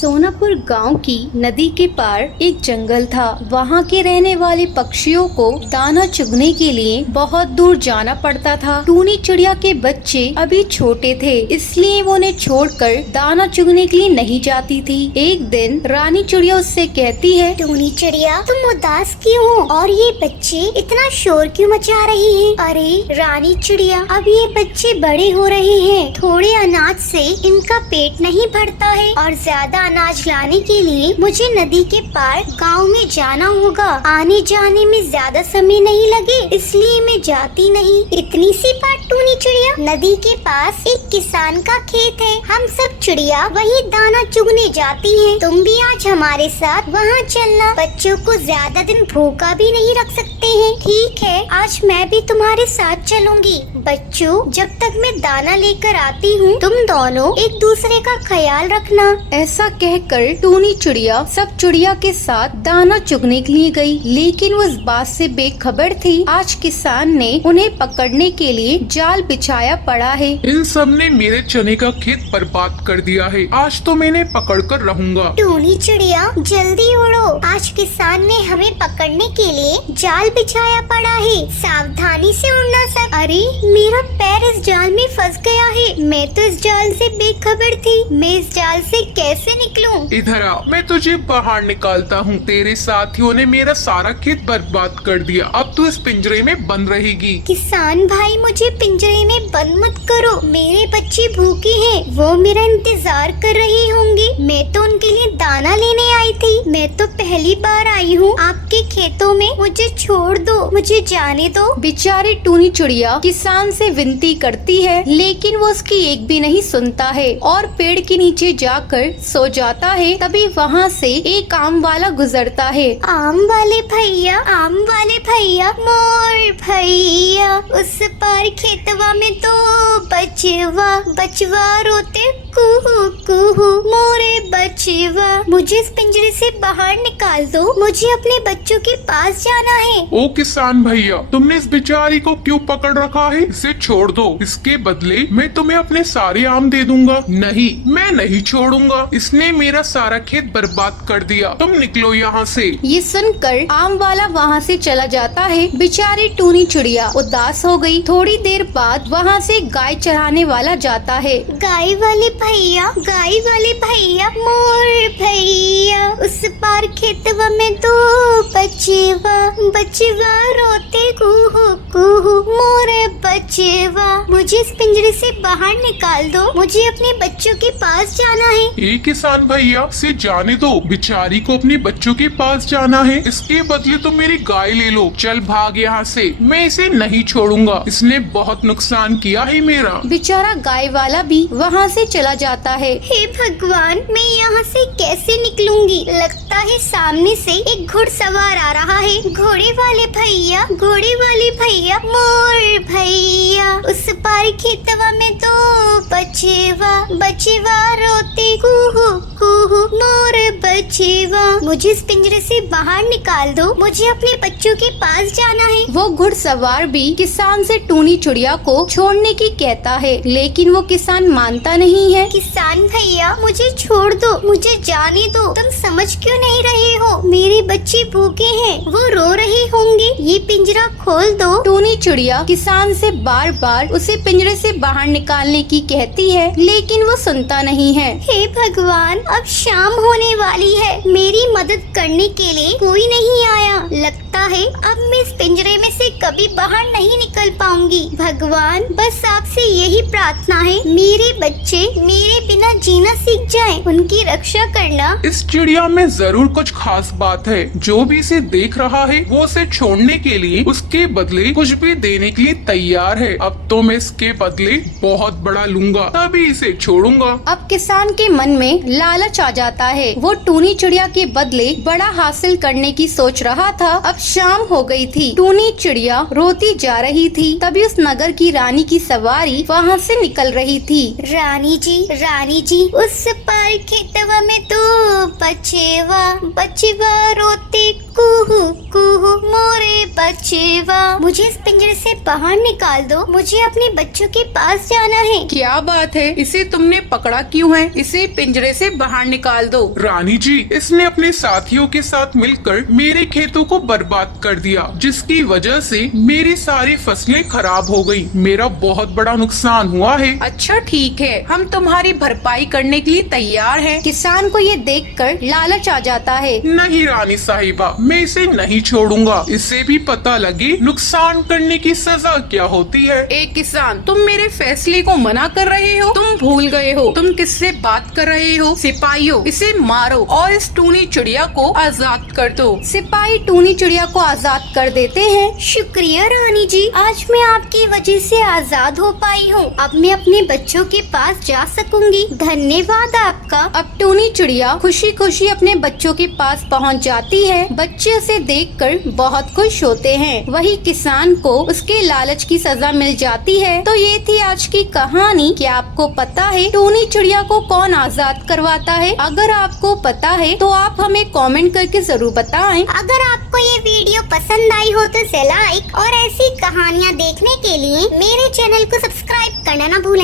सोनापुर गांव की नदी के पार एक जंगल था। वहां के रहने वाले पक्षियों को दाना चुगने के लिए बहुत दूर जाना पड़ता था। टूनी चिड़िया के बच्चे अभी छोटे थे, इसलिए वो उन्हें छोड़कर दाना चुगने के लिए नहीं जाती थी। एक दिन रानी चिड़िया उससे कहती है, टूनी चिड़िया, तुम उदास क्यों हो और ये बच्चे इतना शोर क्यों मचा रहे हैं? अरे रानी चिड़िया, अब ये बच्चे बड़े हो रहे हैं, थोड़े अनाज से इनका पेट नहीं भरता है और ज्यादा अनाज लाने के लिए मुझे नदी के पार गांव में जाना होगा। आने जाने में ज्यादा समय नहीं लगे, इसलिए मैं जाती नहीं। इतनी सी बात टूनी चिड़िया, नदी के पास एक किसान का खेत है, हम सब चिड़िया वही दाना चुगने जाती हैं। तुम भी आज हमारे साथ वहाँ चलना, बच्चों को ज्यादा दिन भूखा भी नहीं रख सकते हैं। ठीक है, आज मैं भी तुम्हारे साथ चलूंगी। बच्चों, जब तक मैं दाना लेकर आती हूँ, तुम दोनों एक दूसरे का ख्याल रखना। ऐसा कहकर टूनी चिड़िया सब चिड़िया के साथ दाना चुगने के लिए गई, लेकिन वो इस बात से बेखबर थी आज किसान ने उन्हें पकड़ने के लिए जाल बिछाया पड़ा है। इन सब ने मेरे चने का खेत बर्बाद कर दिया है, आज तो मैं इन्हें पकड़ कर रहूंगा। टूनी चिड़िया, जल्दी उड़ो, आज किसान ने हमें पकड़ने के लिए जाल बिछाया पड़ा है, सावधानी से उड़ना सब। अरे मेरा पैर इस जाल में फंस गया है, मैं तो इस जाल से बेखबर थी, मैं इस जाल से कैसे निकलूं? इधर आ, मैं तुझे बाहर निकालता हूँ। तेरे साथियों ने मेरा सारा खेत बर्बाद कर दिया, अब तू इस पिंजरे में बंद रहेगी। किसान भाई, मुझे पिंजरे में बंद मत करो, मेरे बच्चे भूखे हैं, वो मेरा इंतजार कर रहे होंगे। मैं तो उनके लिए दाना लेने आई थी, मैं तो पहली बार आई हूँ आपके खेतों में, मुझे छोड़ दो, मुझे जाने दो। बेचारी टूनी चिड़िया किसान से विनती करती है, लेकिन वो उसकी एक भी नहीं सुनता है और पेड़ के नीचे जाकर सो जाता है। तभी वहाँ से एक आम वाला गुजरता है। आम वाले भैया, आम वाले भैया, मोर भैया, उस पार खेतवा में तो बचवा बचवा रोते कुहू कुहू, मोरे बचवा, मुझे इस पिंजरे से बाहर निकाल दो, मुझे अपने बच्चों के पास जाना है। ओ किसान भैया, तुमने इस बेचारी को क्यों पकड़ रखा है? इसे छोड़ दो, इसके बदले मैं तुम्हें अपने सारे आम दे दूंगा। नहीं, मैं नहीं छोड़ूंगा, इसने मेरा सारा खेत बर्बाद कर दिया, तुम निकलो यहाँ से। ये सुनकर आम वाला वहाँ से चला जाता है। बेचारी टूनी चिड़िया उदास हो गई। थोड़ी देर बाद वहाँ से गाय चराने वाला जाता है। गाय वाले भैया, गाय वाले भैया, मोर भैया, उस पार खेतवा में तो बचवा बचवा रोते कुहू कुहू, मोरे बचवा, मुझे इस पिंजरे से बाहर निकाल दो, मुझे अपने बच्चों के पास जाना है। ए किसान भैया, से जाने दो, बेचारी को अपने बच्चों के पास जाना है, इसके बदले तुम मेरी गाय ले लो। चल भाग यहाँ से, मैं इसे नहीं छोड़ूंगा, इसने बहुत नुकसान किया है मेरा। बेचारा गाय वाला भी वहाँ से चला जाता है। हे भगवान, मैं यहाँ से कैसे निकलूंगी? लगता है सामने से एक घुड़सवार आ रहा है। घोड़े वाले भैया, घोड़े वाले भैया, मोर भैया, उस पार खेतवा में तो बचवा बचवा रोते कुहू कुहू, मोर बचवा, मुझे इस पिंजरे से बाहर निकाल दो, मुझे अपने बच्चों के पास जाना है। वो घुड़सवार भी किसान से टूनी चिड़िया को छोड़ने की कहता है, लेकिन वो किसान मानता नहीं है। किसान भैया, मुझे छोड़ दो, मुझे जाने दो, तुम समझ क्यों नहीं रहे हो? मेरे बच्चे भूखे हैं, वो रो रहे होंगे, ये पिंजरा खोल दो। टूनी चिड़िया किसान से बार बार उसे पिंजरे से बाहर निकालने की कहती है, लेकिन वो सुनता नहीं है। हे भगवान, अब शाम होने वाली है, मेरी मदद करने के लिए कोई नहीं आया। लगता है अब मैं इस पिंजरे में से कभी बाहर नहीं निकल पाऊंगी। भगवान, बस आपसे यही प्रार्थना है, मेरे बच्चे मेरे बिना जीना सीख जाएं, उनकी रक्षा करना। इस चिड़िया में जरूर कुछ खास बात है, जो भी इसे देख रहा है वो उसे छोड़ने के लिए उसके बदले कुछ भी देने के लिए तैयार है। अब तो मैं इसके बदले बहुत बड़ा लूंगा, तभी इसे छोड़ूंगा। अब किसान के मन में लालच आ जाता है, वो टूनी चिड़िया के बदले बड़ा हासिल करने की सोच रहा था। अब शाम हो गई थी, टूनी चिड़िया रोती जा रही थी। तभी उस नगर की रानी की सवारी वहाँ से निकल रही थी। रानी जी, उस पार खेतवा में तो बचवा बचवा रोते कुहू कुहू, मोरे बच्चे वाह, मुझे इस पिंजरे से बाहर निकाल दो, मुझे अपने बच्चों के पास जाना है। क्या बात है, इसे तुमने पकड़ा क्यों है? इसे पिंजरे से बाहर निकाल दो। रानी जी, इसने अपने साथियों के साथ मिलकर मेरे खेतों को बर्बाद कर दिया, जिसकी वजह से मेरी सारी फसलें खराब हो गई। मेरा बहुत बड़ा नुकसान हुआ है। अच्छा ठीक है, हम तुम्हारी भरपाई करने के लिए तैयार हैं। किसान को ये देखकर लालच आ जाता है। नहीं रानी साहिबा, मैं इसे नहीं छोड़ूंगा। इसे भी पता लगे नुकसान करने की सजा क्या होती है। एक किसान, तुम मेरे फैसले को मना कर रहे हो? तुम भूल गए हो तुम किससे बात कर रहे हो? सिपाहियों, इसे मारो और इस टूनी चिड़िया को आजाद कर दो। सिपाही टूनी चिड़िया को आजाद कर देते हैं। शुक्रिया रानी जी, आज मैं आपकी वजह से आजाद हो पाई हूँ। अब मैं अपने बच्चों के पास जा सकूंगी। धन्यवाद आपका। अब टूनी चिड़िया खुशी खुशी अपने बच्चों के पास पहुंच जाती है। बच्चे उसे देखकर बहुत खुश होते हैं। वही किसान को उसके लालच की सजा मिल जाती है। तो ये थी आज की कहानी। क्या आपको पता है टूनी चिड़िया को कौन आजाद करवाता है? अगर आपको पता है तो आप हमें कमेंट करके जरूर बताएं। अगर आपको ये वीडियो पसंद आई हो तो इसे लाइक और ऐसी कहानियाँ देखने के लिए मेरे चैनल को सब्सक्राइब करना ना भूलें।